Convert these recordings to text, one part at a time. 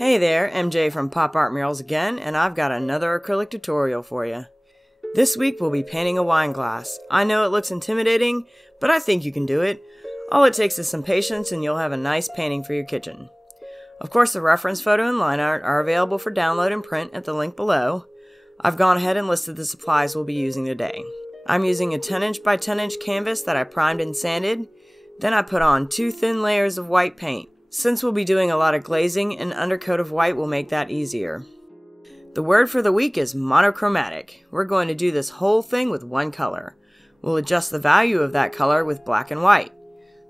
Hey there, MJ from Pop Art Murals again, and I've got another acrylic tutorial for you. This week we'll be painting a wine glass. I know it looks intimidating, but I think you can do it. All it takes is some patience and you'll have a nice painting for your kitchen. Of course, the reference photo and line art are available for download and print at the link below. I've gone ahead and listed the supplies we'll be using today. I'm using a 10" by 10" canvas that I primed and sanded. Then I put on 2 thin layers of white paint. Since we'll be doing a lot of glazing, an undercoat of white will make that easier. The word for the week is monochromatic. We're going to do this whole thing with one color. We'll adjust the value of that color with black and white.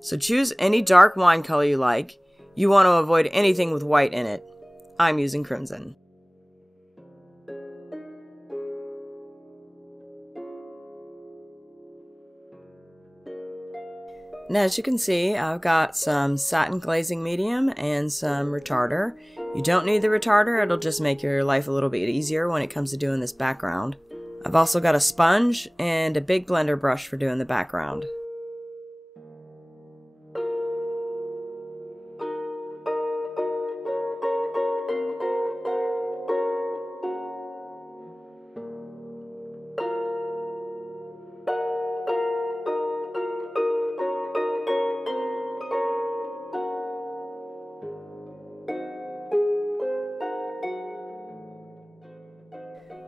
So choose any dark wine color you like. You want to avoid anything with white in it. I'm using crimson. And as you can see, I've got some satin glazing medium and some retarder. You don't need the retarder, it'll just make your life a little bit easier when it comes to doing this background. I've also got a sponge and a big blender brush for doing the background.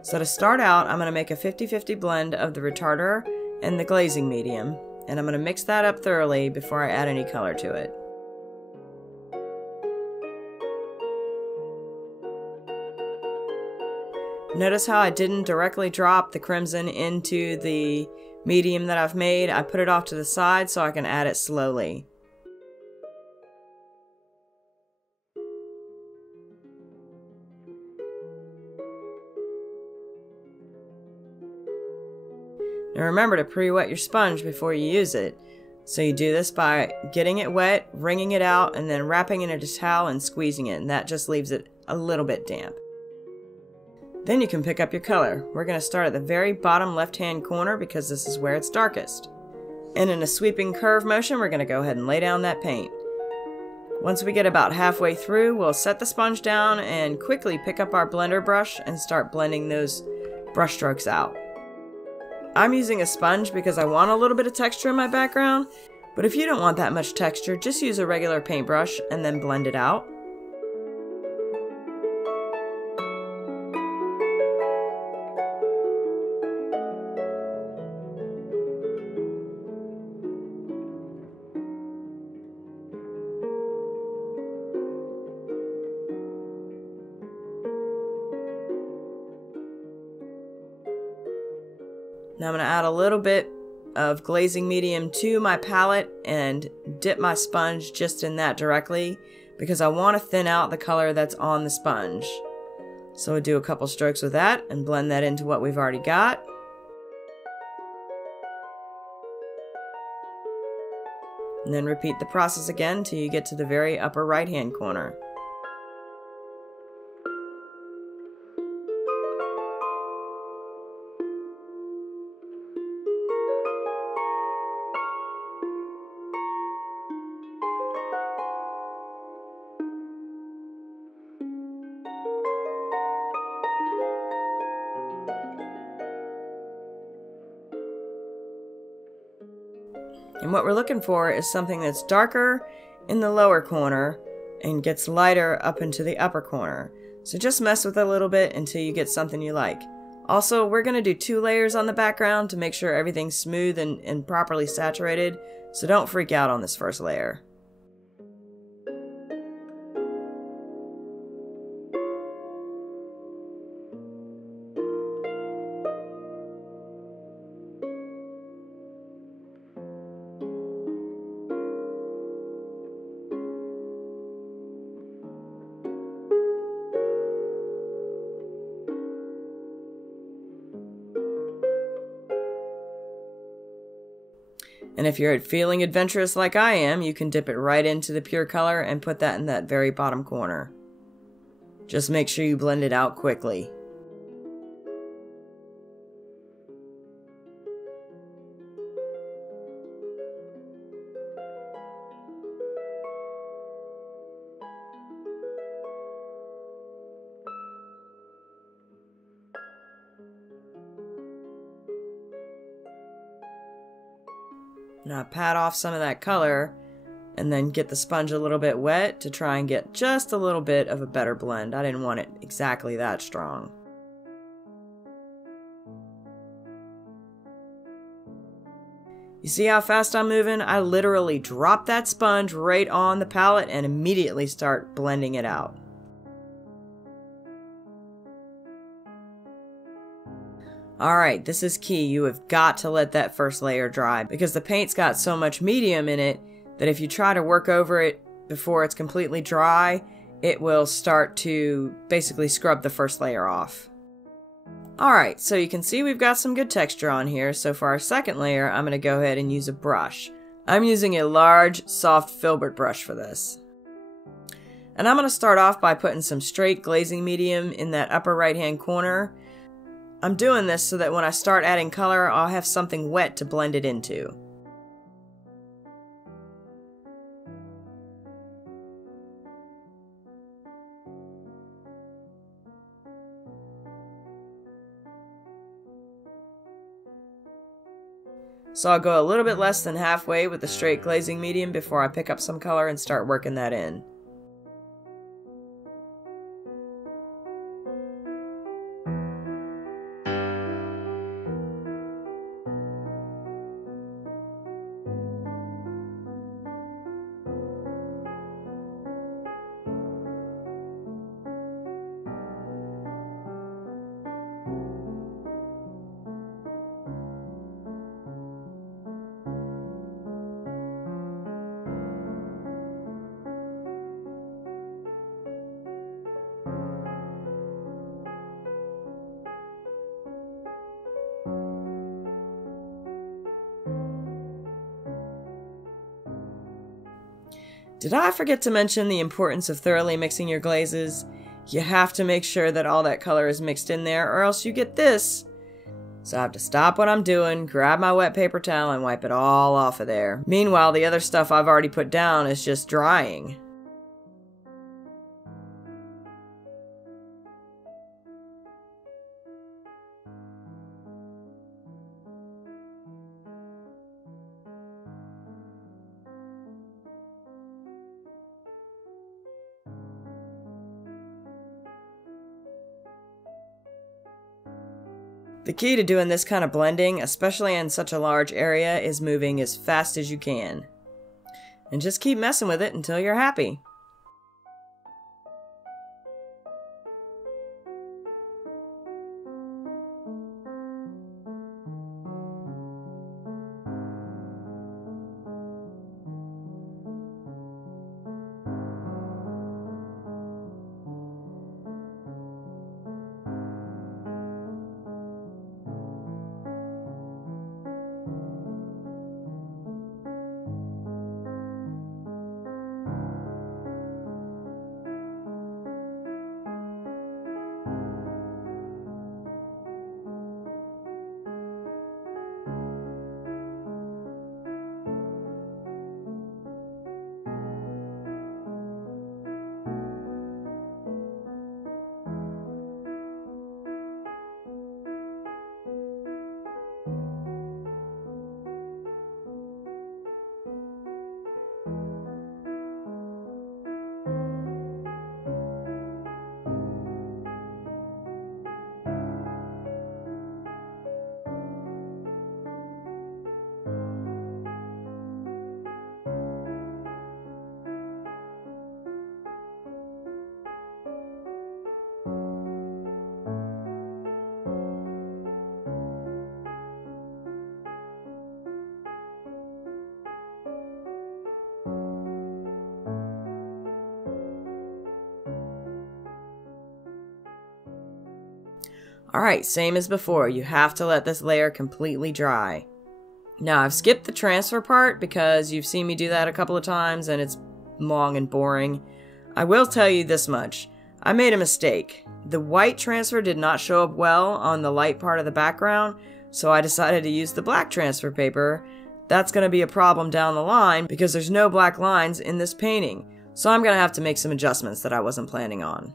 So to start out, I'm going to make a 50-50 blend of the retarder and the glazing medium, and I'm going to mix that up thoroughly before I add any color to it. Notice how I didn't directly drop the crimson into the medium that I've made. I put it off to the side so I can add it slowly. Now remember to pre-wet your sponge before you use it. So you do this by getting it wet, wringing it out, and then wrapping it in a towel and squeezing it, and that just leaves it a little bit damp. Then you can pick up your color. We're going to start at the very bottom left-hand corner because this is where it's darkest. And in a sweeping curve motion, we're going to go ahead and lay down that paint. Once we get about halfway through, we'll set the sponge down and quickly pick up our blender brush and start blending those brush strokes out. I'm using a sponge because I want a little bit of texture in my background, but if you don't want that much texture, just use a regular paintbrush and then blend it out. Now I'm going to add a little bit of glazing medium to my palette and dip my sponge just in that directly because I want to thin out the color that's on the sponge. So we'll do a couple strokes with that and blend that into what we've already got. And then repeat the process again until you get to the very upper right hand corner. And what we're looking for is something that's darker in the lower corner and gets lighter up into the upper corner. So just mess with it a little bit until you get something you like. Also, we're going to do 2 layers on the background to make sure everything's smooth and properly saturated, so don't freak out on this first layer. And if you're feeling adventurous like I am, you can dip it right into the pure color and put that in that very bottom corner. Just make sure you blend it out quickly. And I pat off some of that color and then get the sponge a little bit wet to try and get just a little bit of a better blend. I didn't want it exactly that strong. You see how fast I'm moving? I literally drop that sponge right on the palette and immediately start blending it out. Alright, this is key. You have got to let that first layer dry because the paint's got so much medium in it that if you try to work over it before it's completely dry, it will start to basically scrub the first layer off. Alright, so you can see we've got some good texture on here, so for our second layer, I'm going to go ahead and use a brush. I'm using a large, soft filbert brush for this. And I'm going to start off by putting some straight glazing medium in that upper right-hand corner. I'm doing this so that when I start adding color, I'll have something wet to blend it into. So I'll go a little bit less than halfway with the straight glazing medium before I pick up some color and start working that in. Did I forget to mention the importance of thoroughly mixing your glazes? You have to make sure that all that color is mixed in there or else you get this. So I have to stop what I'm doing, grab my wet paper towel and wipe it all off of there. Meanwhile, the other stuff I've already put down is just drying. The key to doing this kind of blending, especially in such a large area, is moving as fast as you can. And just keep messing with it until you're happy. Alright, same as before, you have to let this layer completely dry. Now I've skipped the transfer part because you've seen me do that a couple of times and it's long and boring. I will tell you this much, I made a mistake. The white transfer did not show up well on the light part of the background, so I decided to use the black transfer paper. That's going to be a problem down the line because there's no black lines in this painting, so I'm going to have to make some adjustments that I wasn't planning on.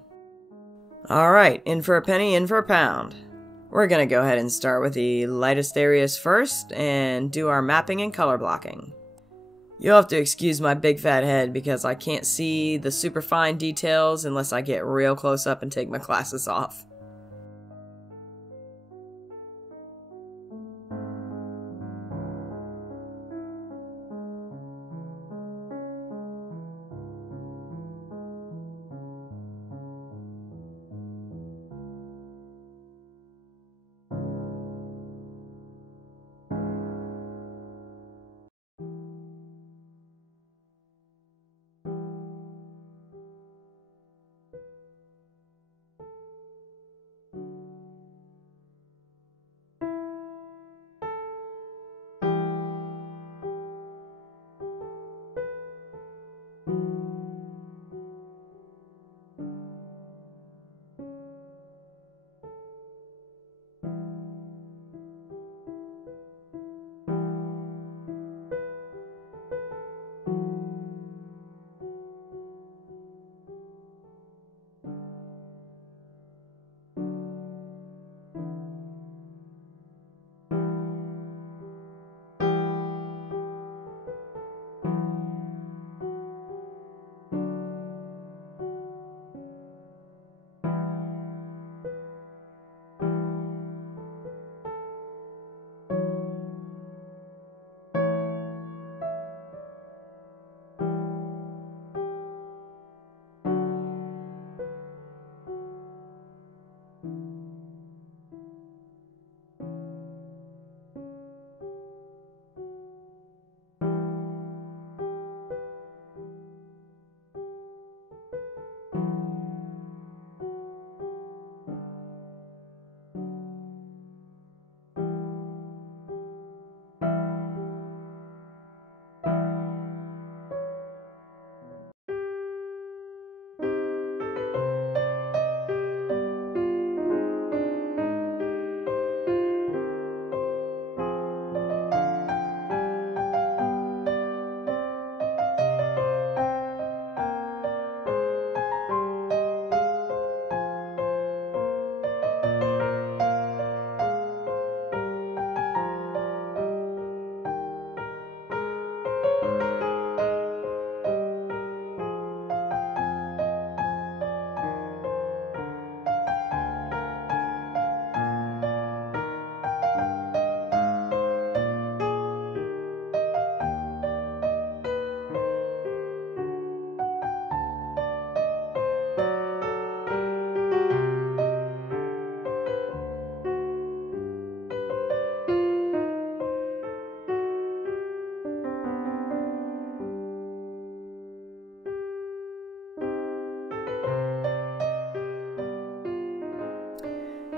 Alright, in for a penny, in for a pound. We're going to go ahead and start with the lightest areas first and do our mapping and color blocking. You'll have to excuse my big fat head because I can't see the super fine details unless I get real close up and take my glasses off.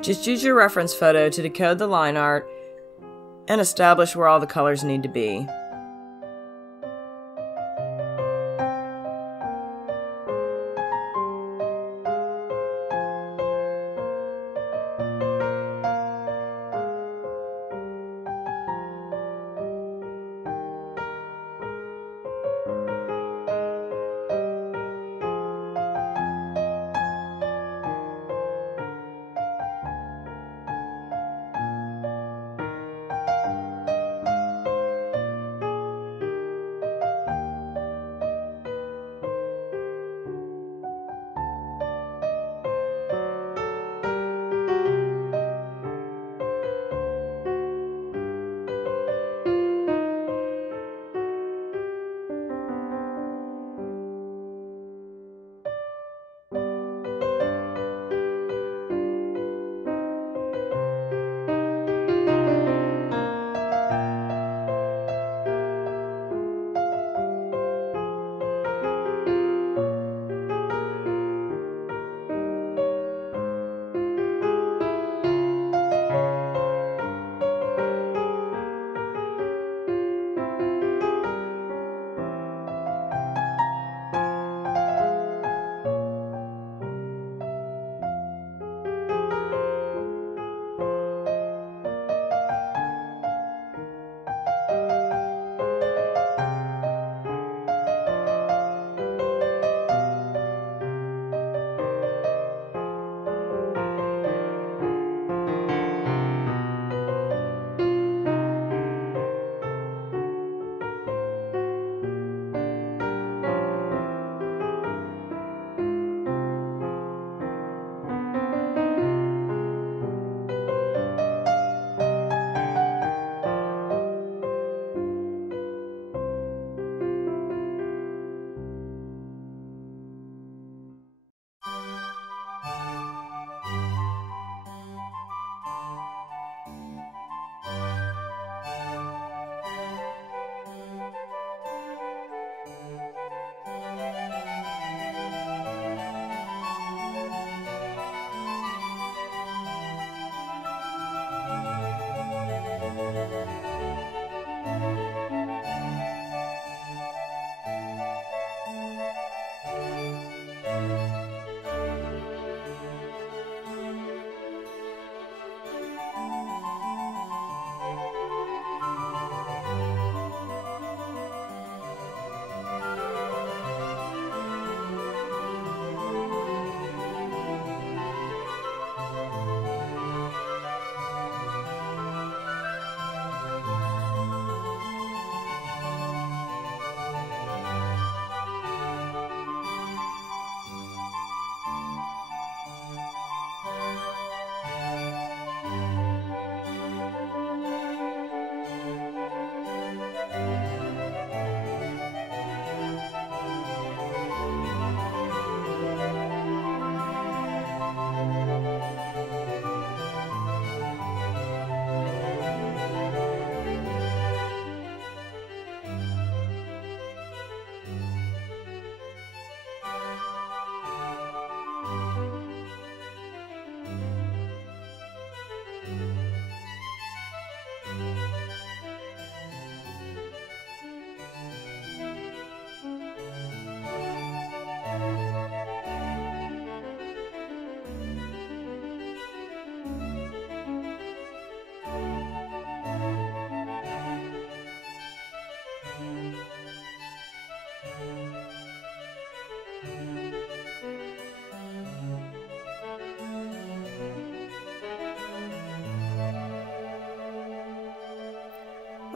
Just use your reference photo to decode the line art and establish where all the colors need to be.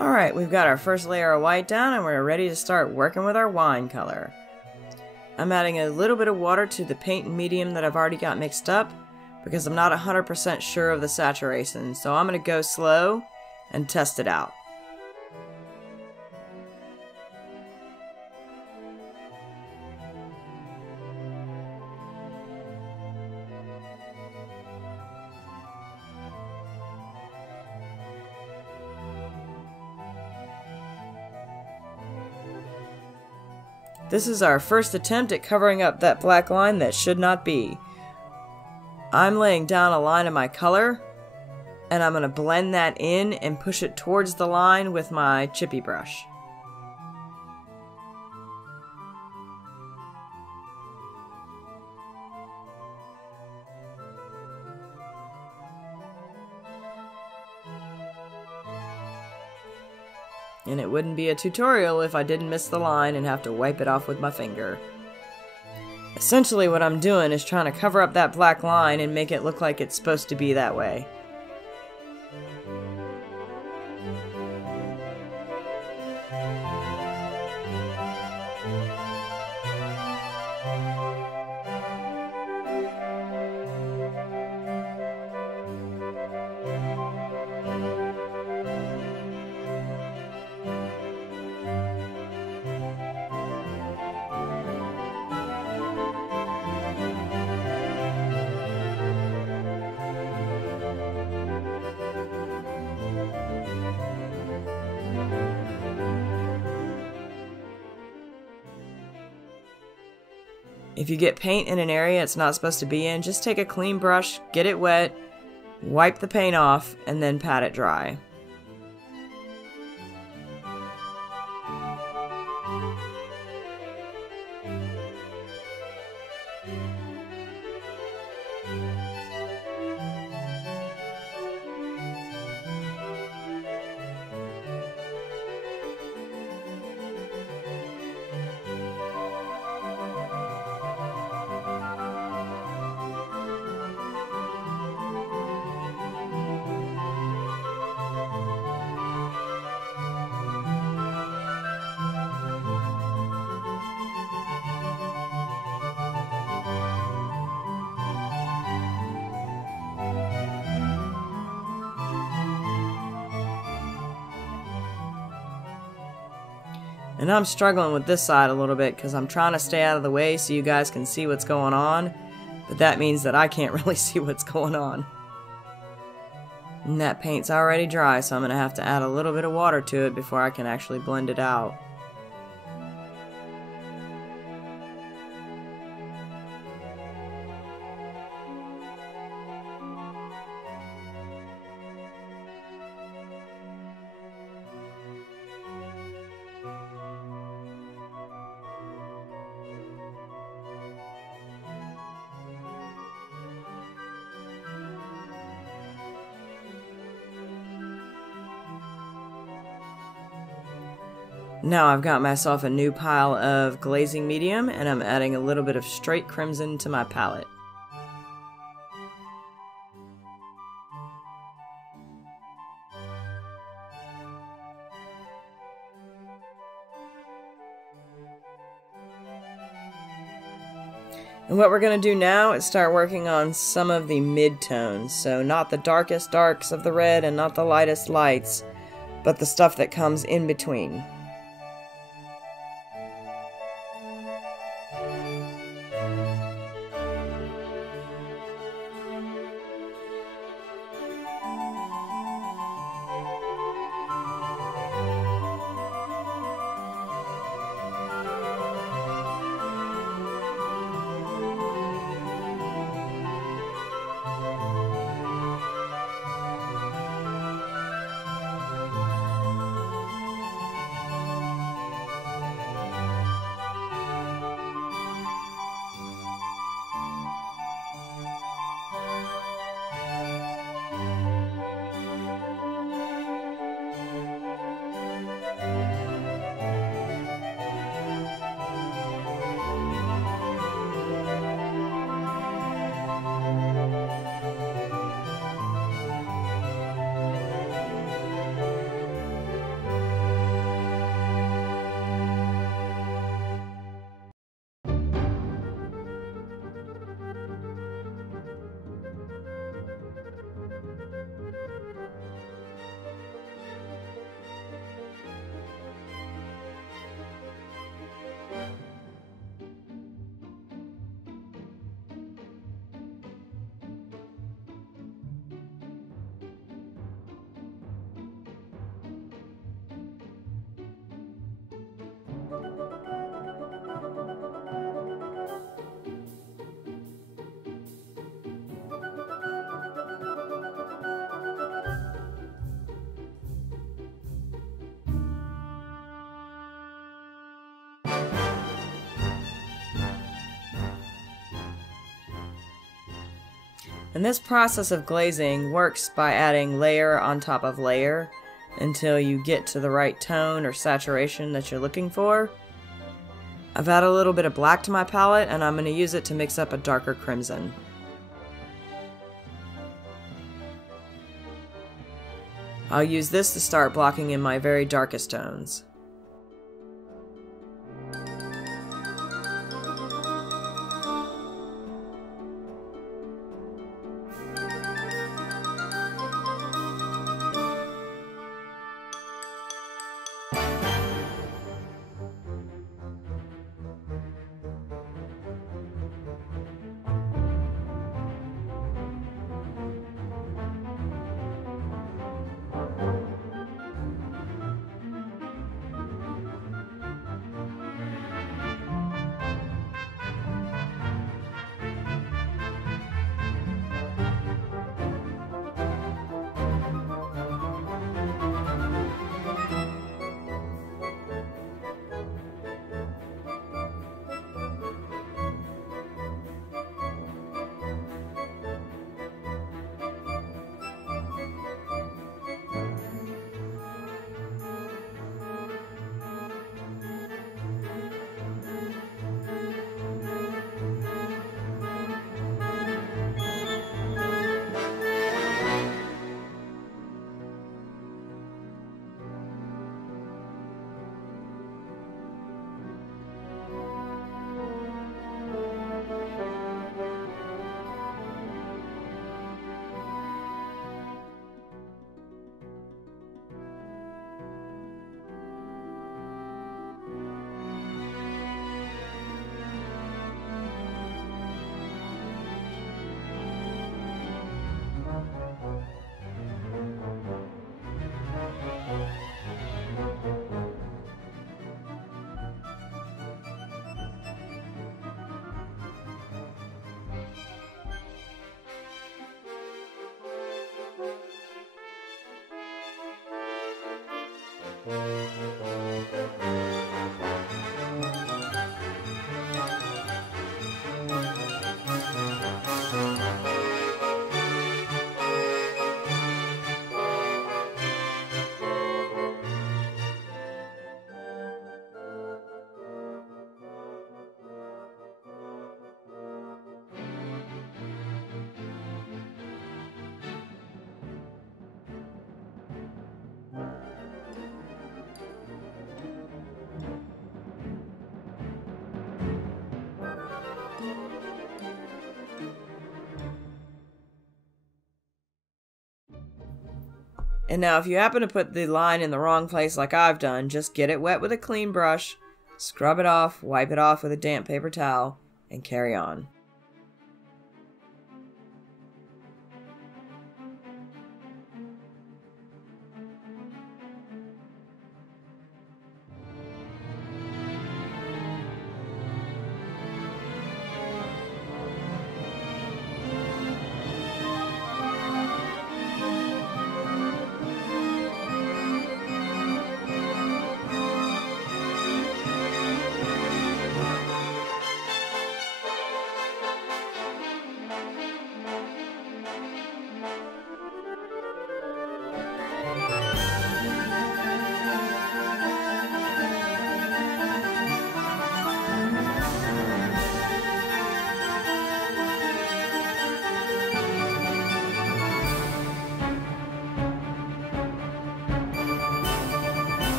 Alright, we've got our first layer of white down and we're ready to start working with our wine color. I'm adding a little bit of water to the paint and medium that I've already got mixed up because I'm not 100% sure of the saturation, so I'm going to go slow and test it out. This is our first attempt at covering up that black line that should not be. I'm laying down a line of my color, and I'm going to blend that in and push it towards the line with my chippy brush. And it wouldn't be a tutorial if I didn't miss the line and have to wipe it off with my finger. Essentially what I'm doing is trying to cover up that black line and make it look like it's supposed to be that way. If you get paint in an area it's not supposed to be in, just take a clean brush, get it wet, wipe the paint off, and then pat it dry. And I'm struggling with this side a little bit because I'm trying to stay out of the way so you guys can see what's going on, but that means that I can't really see what's going on. And that paint's already dry, so I'm going to have to add a little bit of water to it before I can actually blend it out. Now I've got myself a new pile of Glazing Medium, and I'm adding a little bit of straight crimson to my palette. And what we're going to do now is start working on some of the mid-tones, so not the darkest darks of the red and not the lightest lights, but the stuff that comes in between. And this process of glazing works by adding layer on top of layer until you get to the right tone or saturation that you're looking for. I've added a little bit of black to my palette, and I'm going to use it to mix up a darker crimson. I'll use this to start blocking in my very darkest tones. And now if you happen to put the line in the wrong place like I've done, just get it wet with a clean brush, scrub it off, wipe it off with a damp paper towel, and carry on.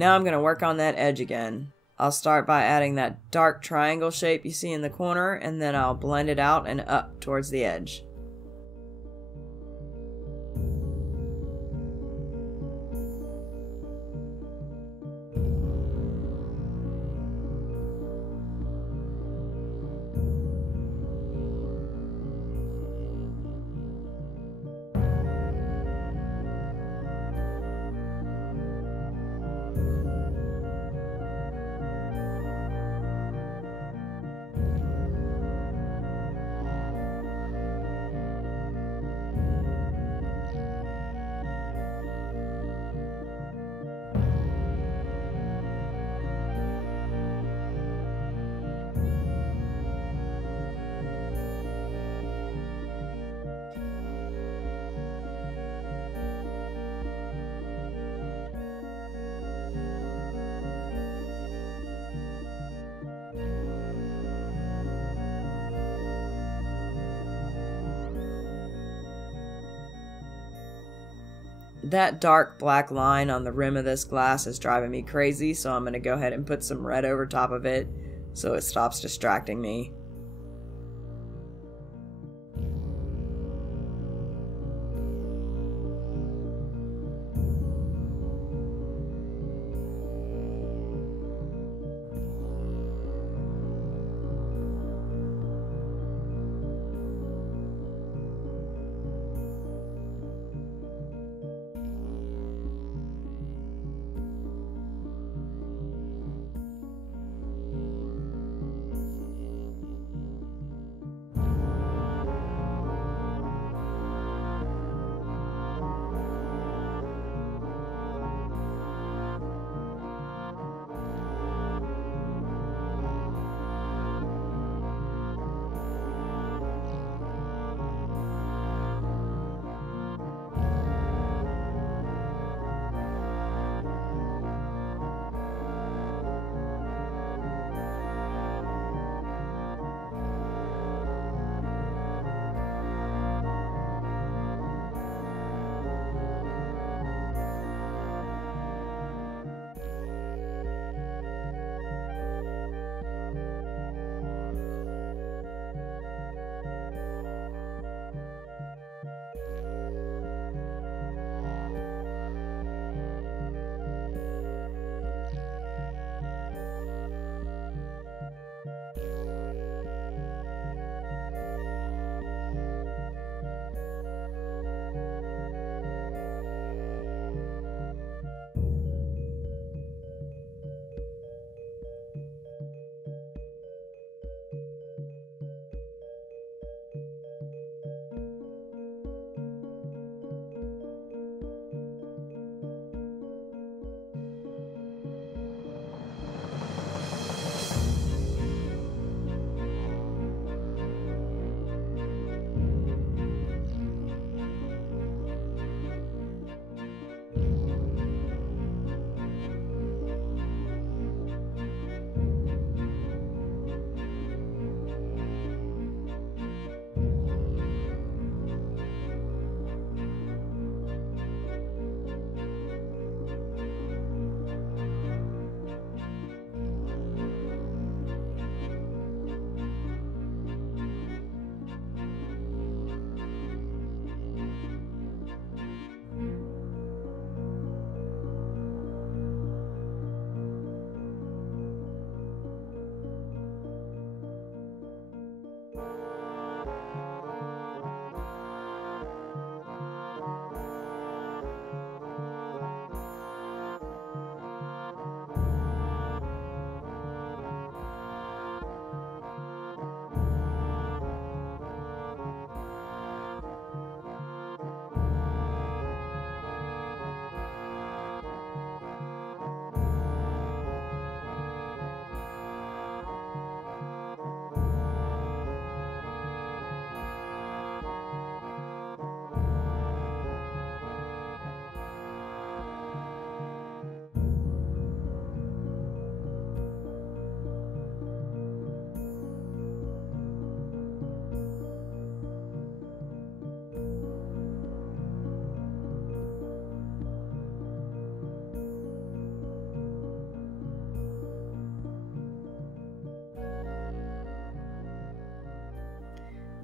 Now I'm going to work on that edge again. I'll start by adding that dark triangle shape you see in the corner, and then I'll blend it out and up towards the edge. That dark black line on the rim of this glass is driving me crazy, so I'm going to go ahead and put some red over top of it so it stops distracting me.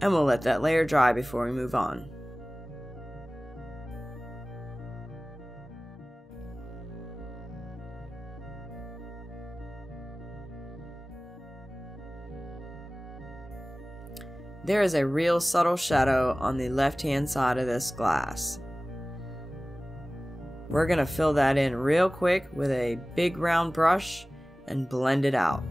and we'll let that layer dry before we move on. There is a real subtle shadow on the left-hand side of this glass. We're going to fill that in real quick with a big round brush and blend it out.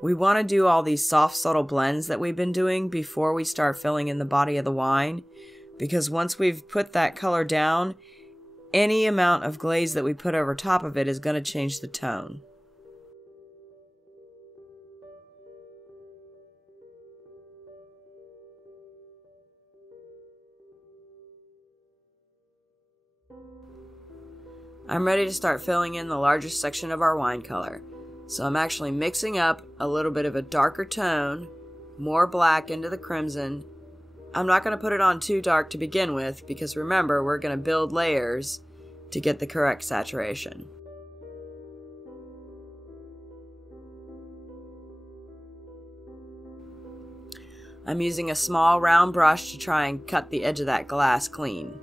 We want to do all these soft, subtle blends that we've been doing before we start filling in the body of the wine, because once we've put that color down, any amount of glaze that we put over top of it is going to change the tone. I'm ready to start filling in the largest section of our wine color. So I'm actually mixing up a little bit of a darker tone, more black into the crimson. I'm not going to put it on too dark to begin with because remember, we're going to build layers to get the correct saturation. I'm using a small round brush to try and cut the edge of that glass clean.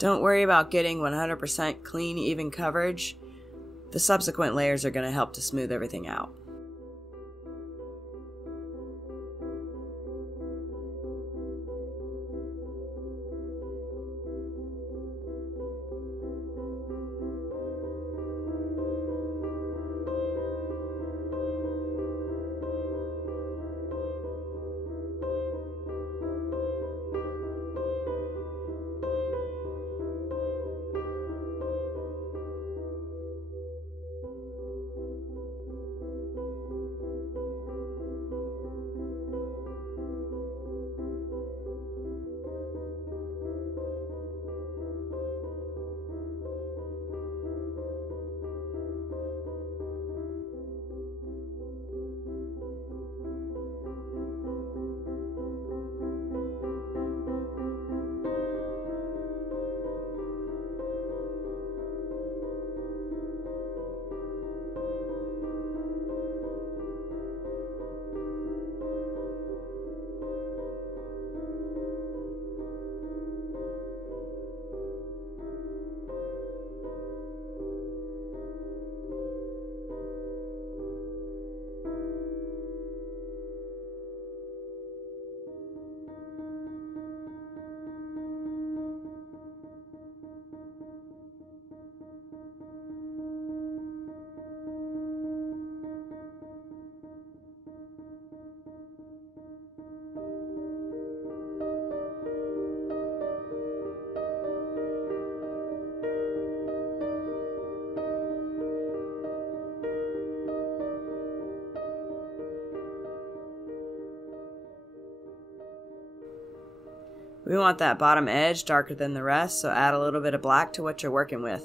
Don't worry about getting 100% clean, even coverage. The subsequent layers are going to help to smooth everything out. We want that bottom edge darker than the rest, so add a little bit of black to what you're working with.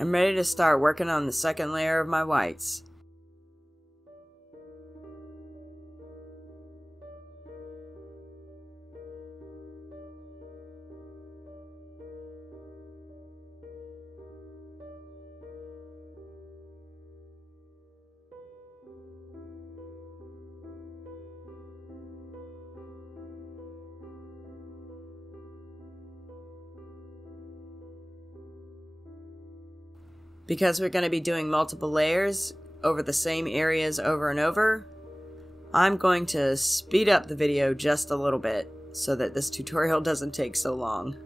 I'm ready to start working on the second layer of my whites. Because we're going to be doing multiple layers over the same areas over and over, I'm going to speed up the video just a little bit so that this tutorial doesn't take so long.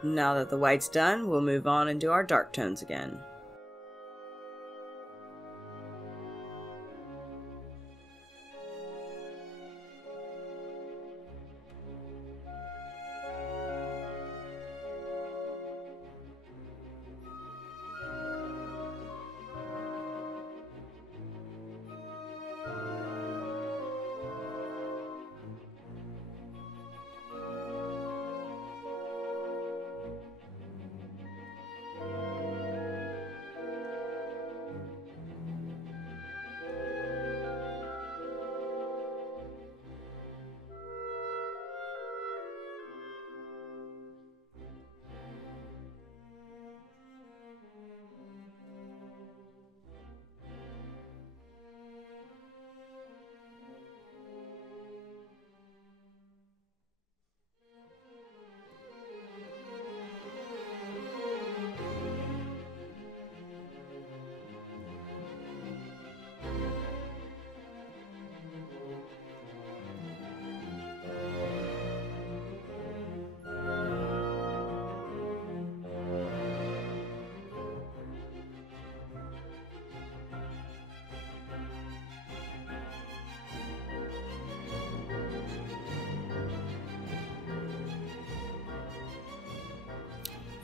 Now that the white's done, we'll move on and do our dark tones again.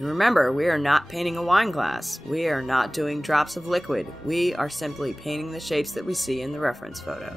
And remember, we are not painting a wine glass. We are not doing drops of liquid. We are simply painting the shapes that we see in the reference photo.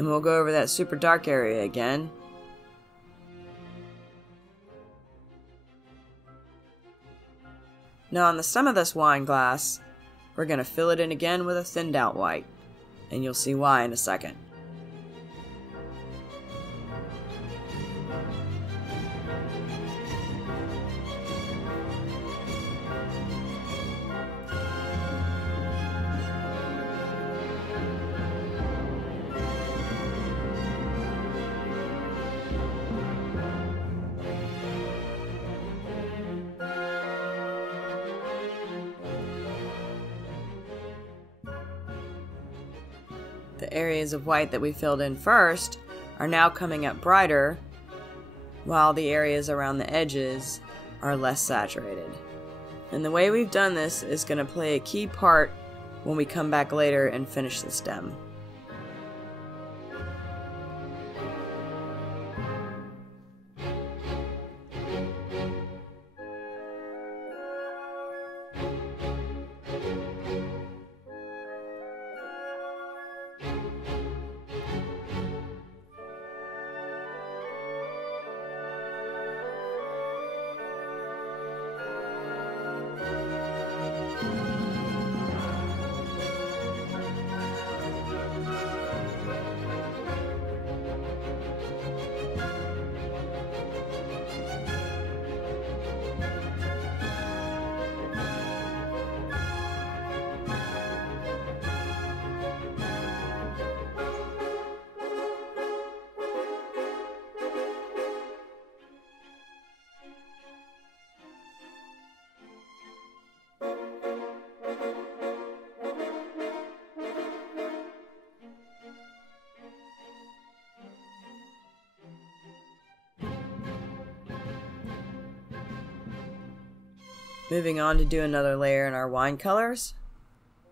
And we'll go over that super dark area again. Now on the stem of this wine glass, we're going to fill it in again with a thinned out white, and you'll see why in a second. The areas of white that we filled in first are now coming up brighter, while the areas around the edges are less saturated. And the way we've done this is going to play a key part when we come back later and finish the stem. Moving on to do another layer in our wine colors,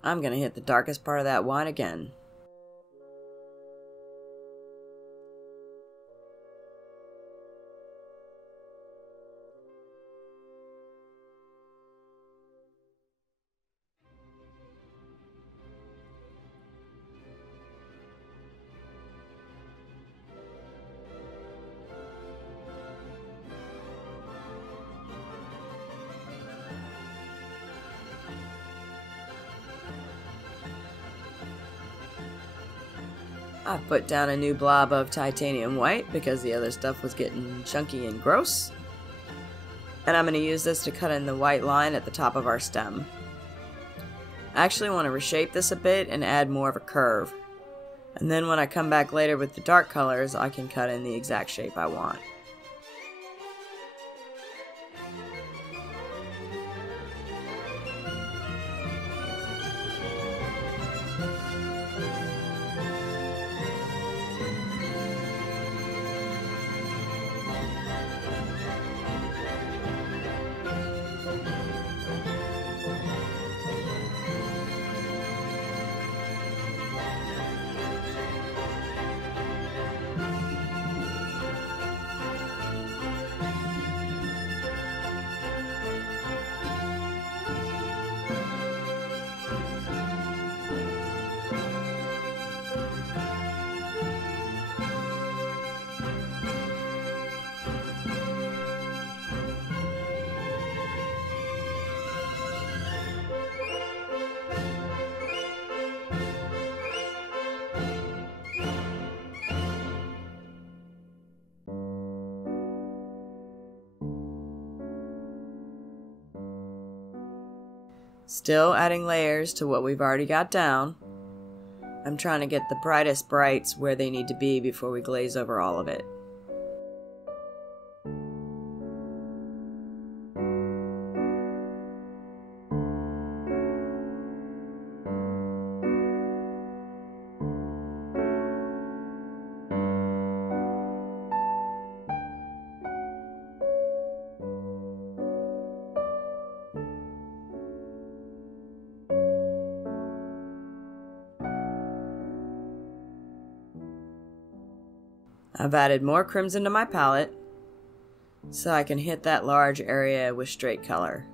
I'm going to hit the darkest part of that wine again. I put down a new blob of titanium white because the other stuff was getting chunky and gross. And I'm going to use this to cut in the white line at the top of our stem. I actually want to reshape this a bit and add more of a curve. And then when I come back later with the dark colors, I can cut in the exact shape I want. Still adding layers to what we've already got down. I'm trying to get the brightest brights where they need to be before we glaze over all of it. I've added more crimson to my palette so I can hit that large area with straight color.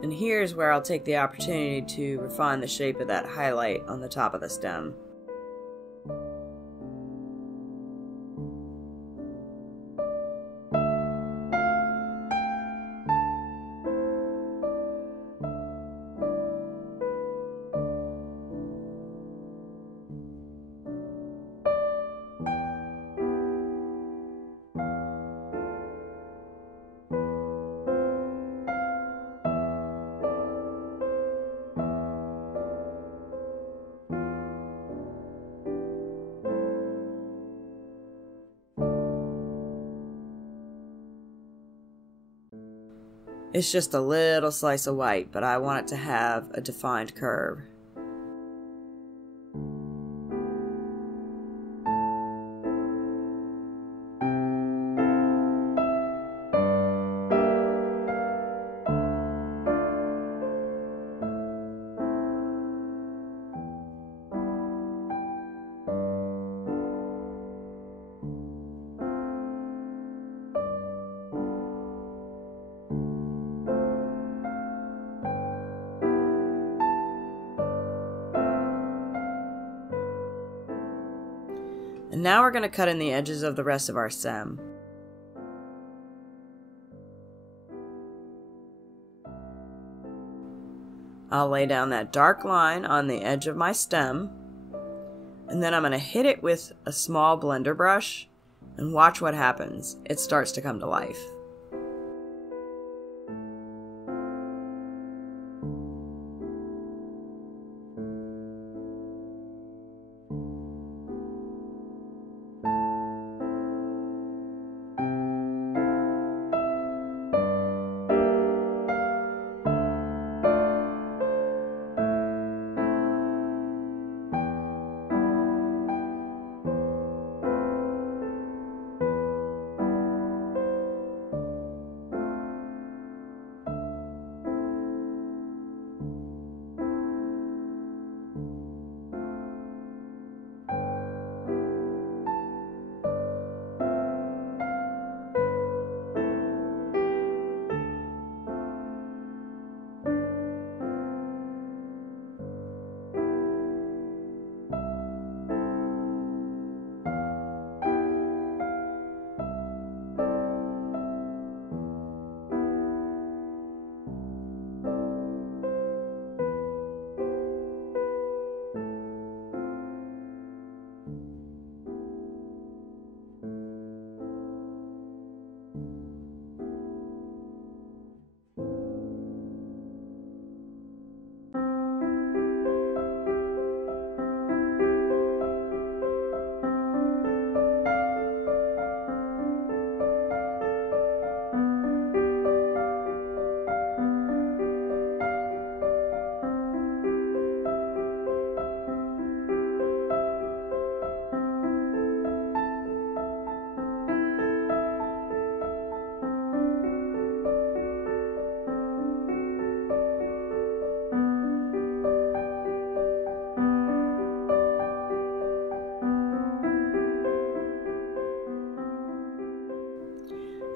And here's where I'll take the opportunity to refine the shape of that highlight on the top of the stem. It's just a little slice of white, but I want it to have a defined curve. And now we're going to cut in the edges of the rest of our stem. I'll lay down that dark line on the edge of my stem, and then I'm going to hit it with a small blender brush and watch what happens. It starts to come to life.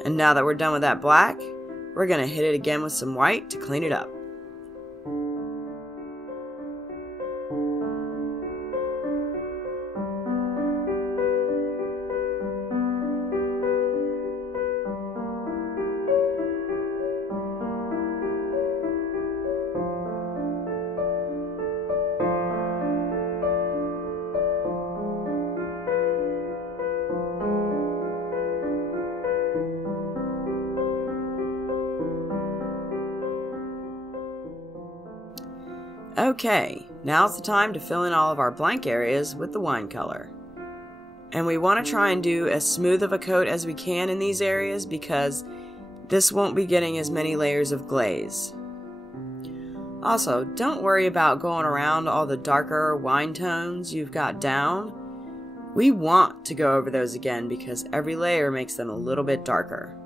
And now that we're done with that black, we're going to hit it again with some white to clean it up. Okay, now's the time to fill in all of our blank areas with the wine color. And we want to try and do as smooth of a coat as we can in these areas because this won't be getting as many layers of glaze. Also, don't worry about going around all the darker wine tones you've got down. We want to go over those again because every layer makes them a little bit darker.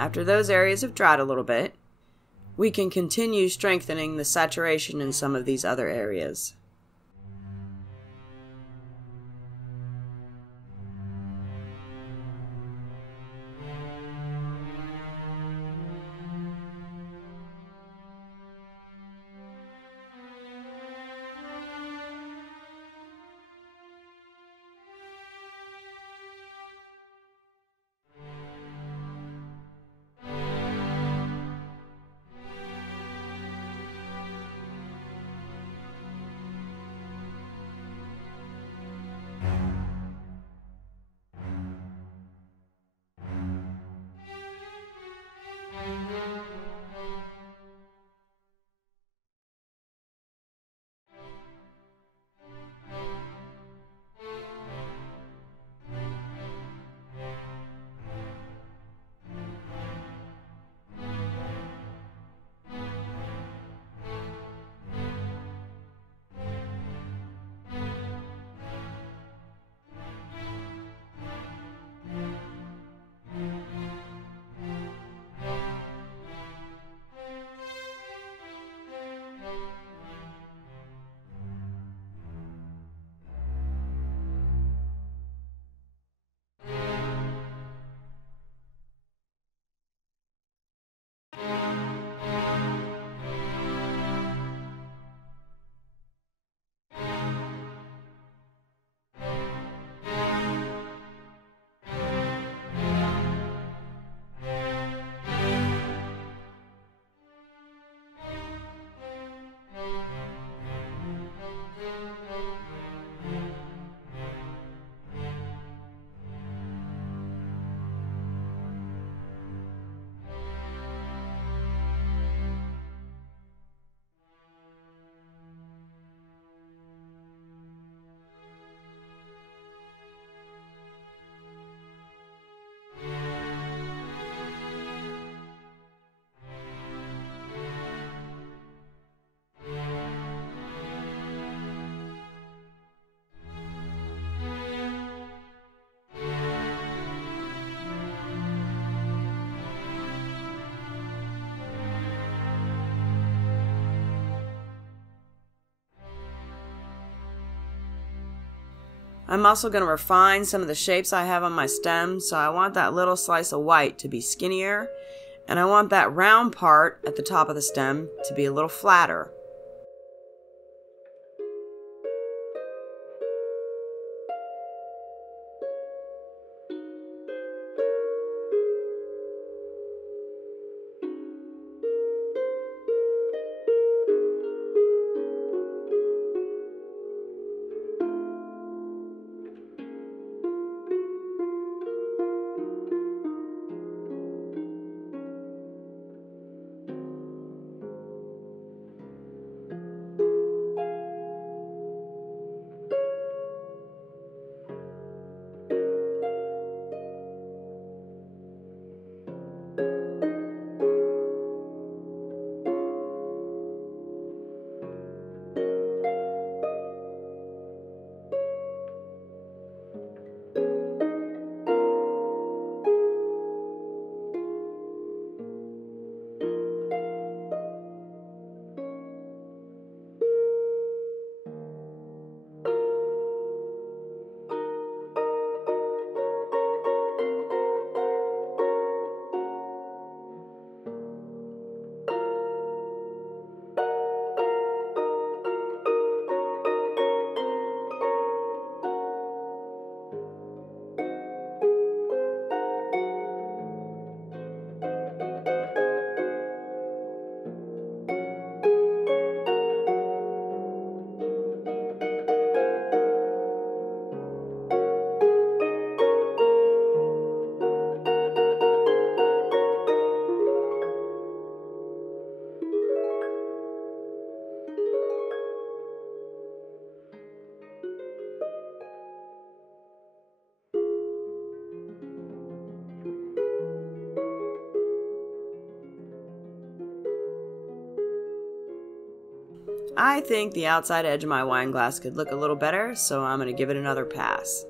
After those areas have dried a little bit, we can continue strengthening the saturation in some of these other areas. I'm also going to refine some of the shapes I have on my stem, so I want that little slice of white to be skinnier, and I want that round part at the top of the stem to be a little flatter. I think the outside edge of my wine glass could look a little better, so I'm going to give it another pass.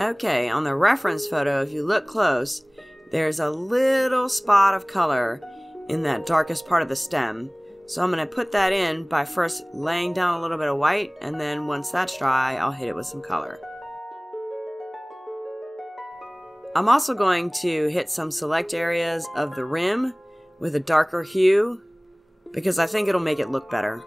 Okay, on the reference photo, if you look close, there's a little spot of color in that darkest part of the stem. So I'm going to put that in by first laying down a little bit of white, and then once that's dry, I'll hit it with some color. I'm also going to hit some select areas of the rim with a darker hue because I think it'll make it look better.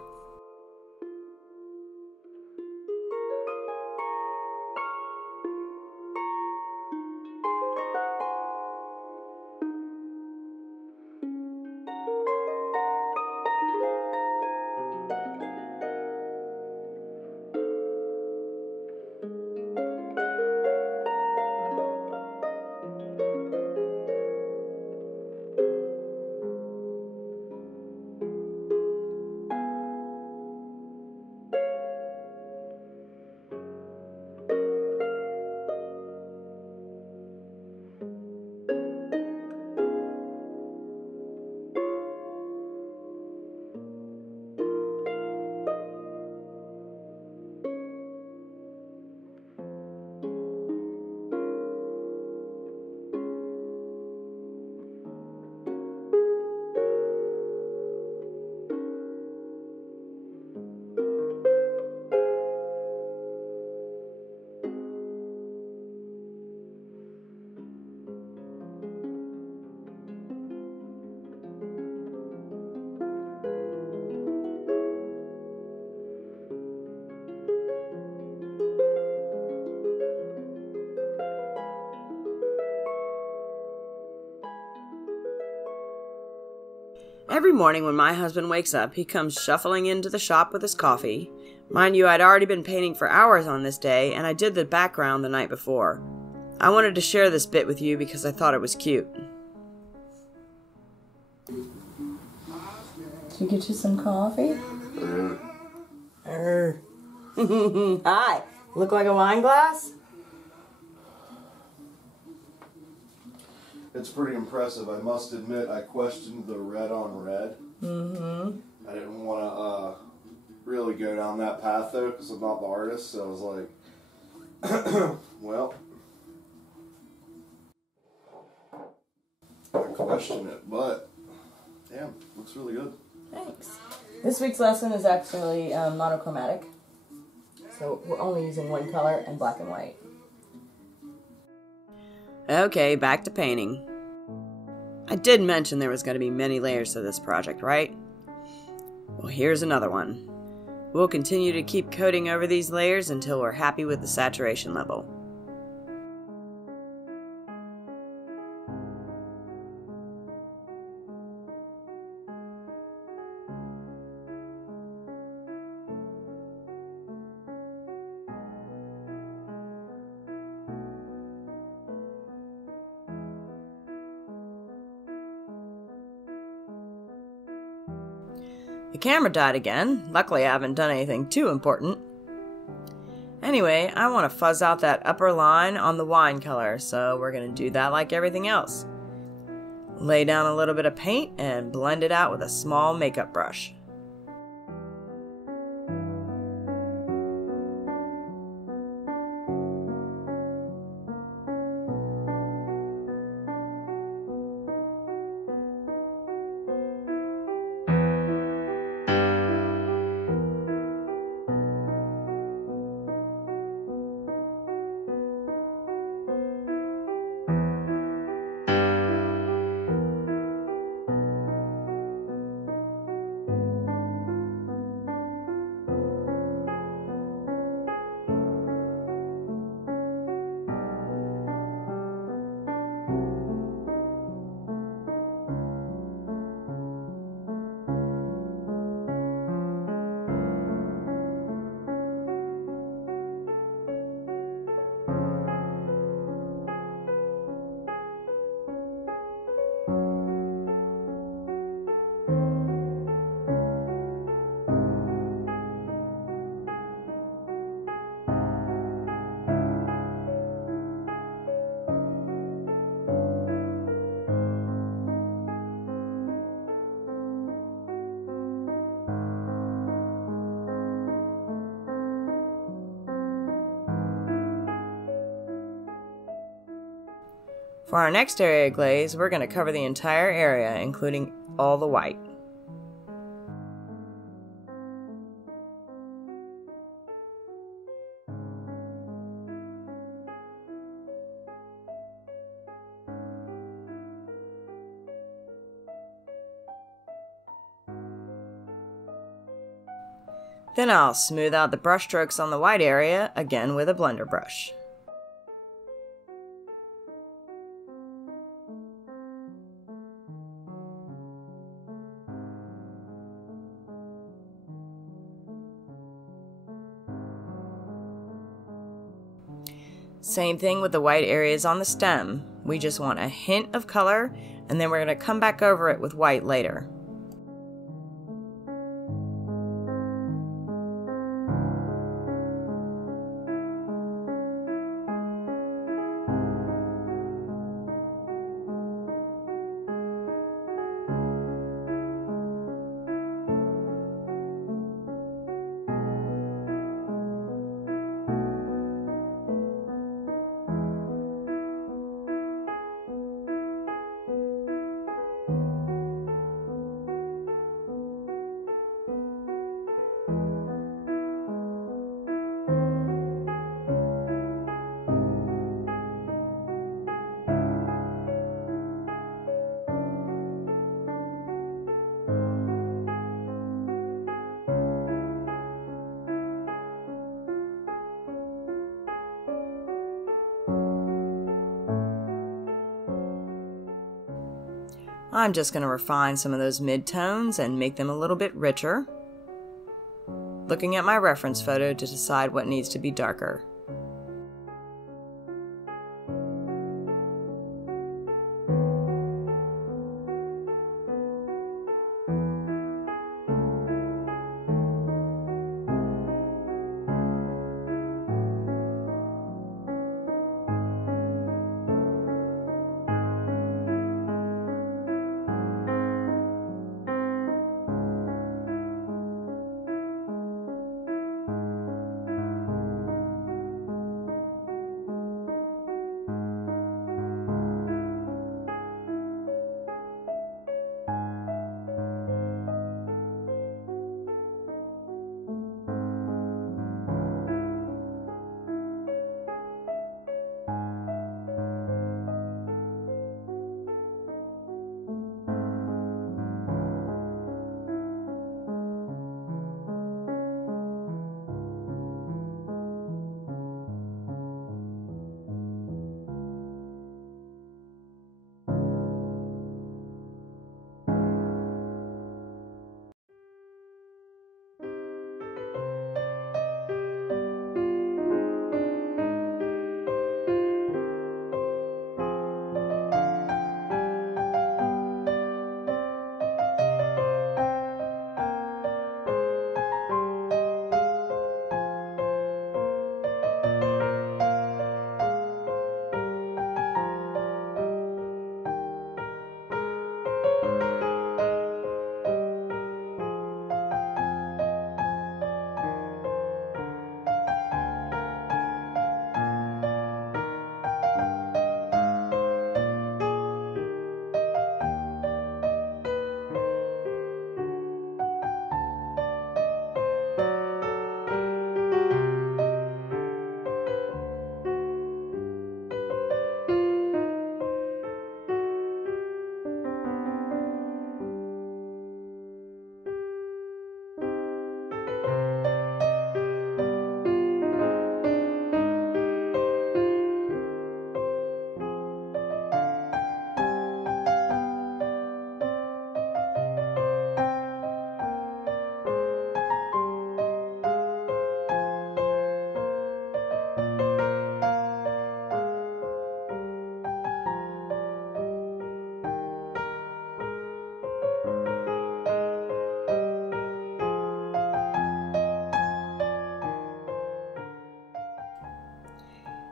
Every morning when my husband wakes up, he comes shuffling into the shop with his coffee. Mind you, I'd already been painting for hours on this day, and I did the background the night before. I wanted to share this bit with you because I thought it was cute. Did you get you some coffee? Hi. Look like a wine glass? It's pretty impressive. I must admit, I questioned the red on red. I didn't want to really go down that path, though, because I'm not the artist, so I was like, well, I question it, but, damn, looks really good. Thanks. This week's lesson is actually monochromatic, so we're only using one color and black and white. Okay, back to painting. I did mention there was going to be many layers to this project, right? Well, here's another one. We'll continue to keep coating over these layers until we're happy with the saturation level. The camera died again. Luckily, I haven't done anything too important. Anyway, I want to fuzz out that upper line on the wine color, so we're going to do that like everything else. Lay down a little bit of paint and blend it out with a small makeup brush. For our next area glaze, we're going to cover the entire area, including all the white. Then I'll smooth out the brush strokes on the white area, again with a blender brush. Same thing with the white areas on the stem. We just want a hint of color, and then we're going to come back over it with white later. I'm just going to refine some of those mid-tones and make them a little bit richer, looking at my reference photo to decide what needs to be darker.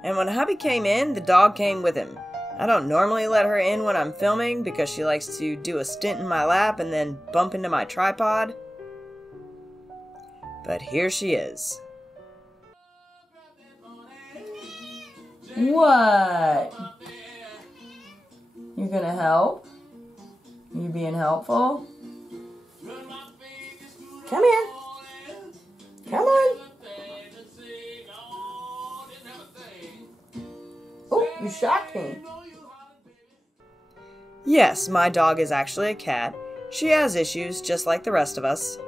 And when hubby came in, the dog came with him. I don't normally let her in when I'm filming because she likes to do a stint in my lap and then bump into my tripod. But here she is. What? gonna help? You being helpful? Come here. Come on. Oh, you shocked me. Yes, my dog is actually a cat. She has issues just like the rest of us.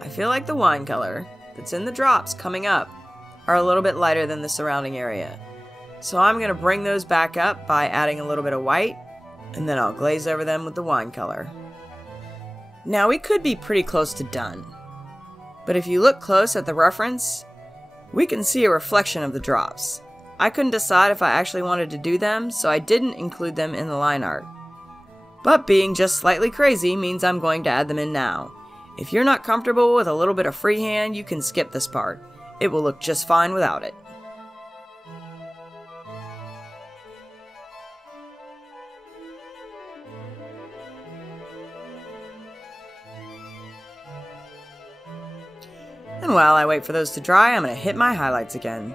I feel like the wine color that's in the drops coming up are a little bit lighter than the surrounding area. So I'm going to bring those back up by adding a little bit of white, and then I'll glaze over them with the wine color. Now we could be pretty close to done, but if you look close at the reference, we can see a reflection of the drops. I couldn't decide if I actually wanted to do them, so I didn't include them in the line art. But being just slightly crazy means I'm going to add them in now. If you're not comfortable with a little bit of freehand, you can skip this part. It will look just fine without it. And while I wait for those to dry, I'm going to hit my highlights again.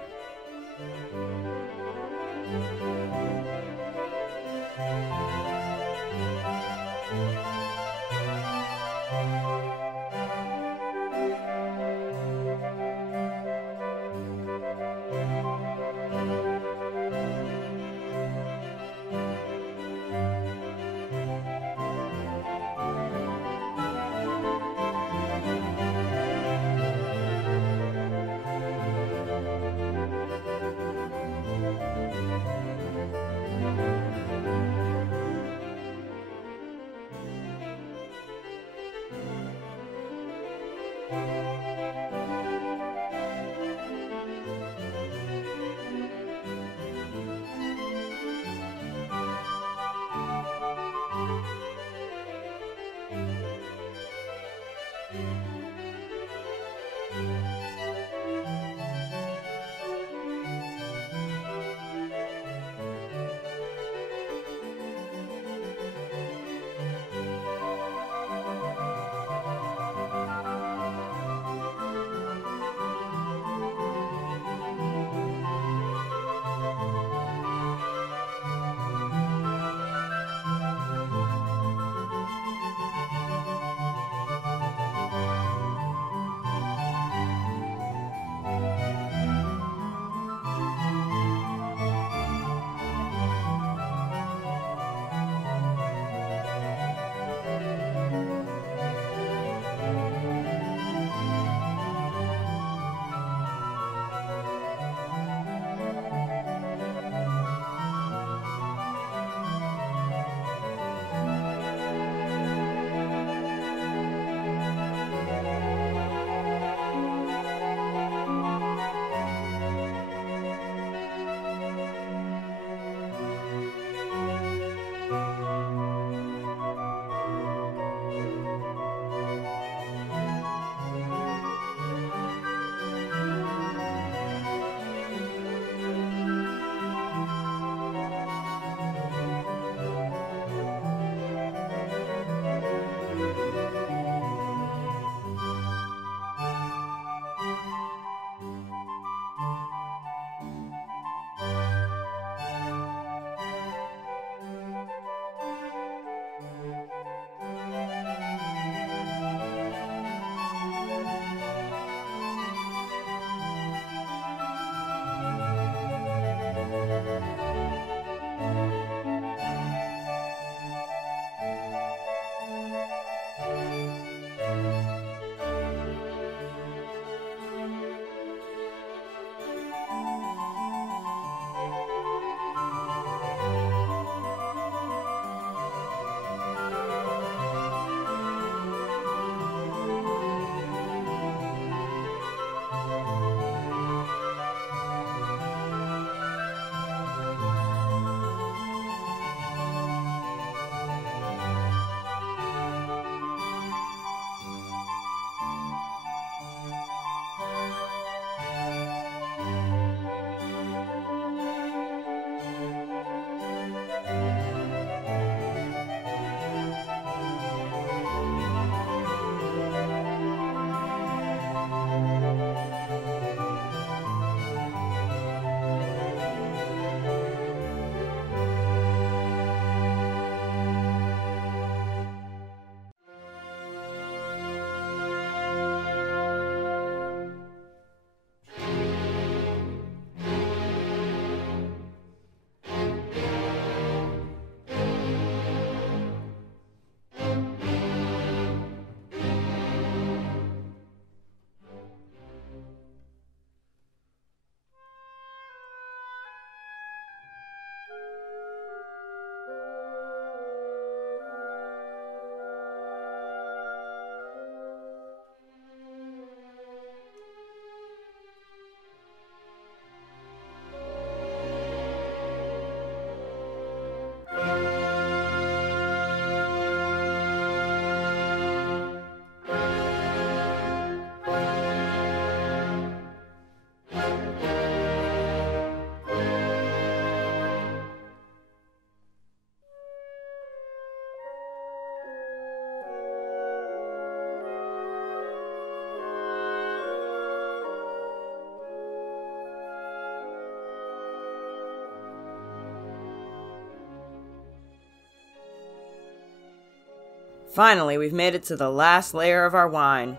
Finally, we've made it to the last layer of our wine.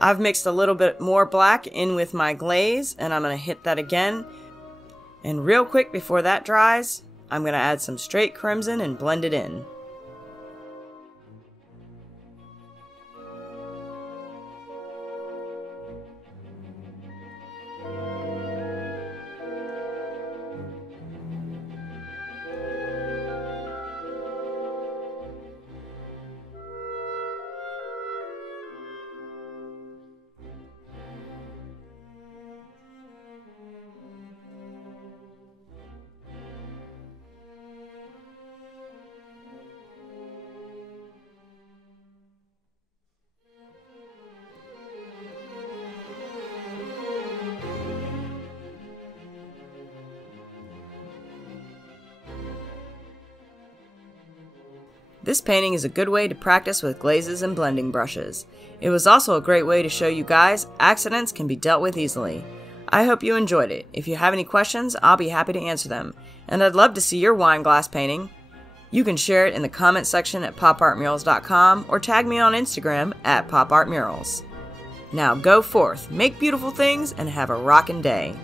I've mixed a little bit more black in with my glaze, and I'm going to hit that again. And real quick before that dries, I'm going to add some straight crimson and blend it in. This painting is a good way to practice with glazes and blending brushes. It was also a great way to show you guys accidents can be dealt with easily. I hope you enjoyed it. If you have any questions, I'll be happy to answer them. And I'd love to see your wine glass painting. You can share it in the comment section at popartmurals.com or tag me on Instagram at popartmurals. Now go forth, make beautiful things, and have a rockin' day.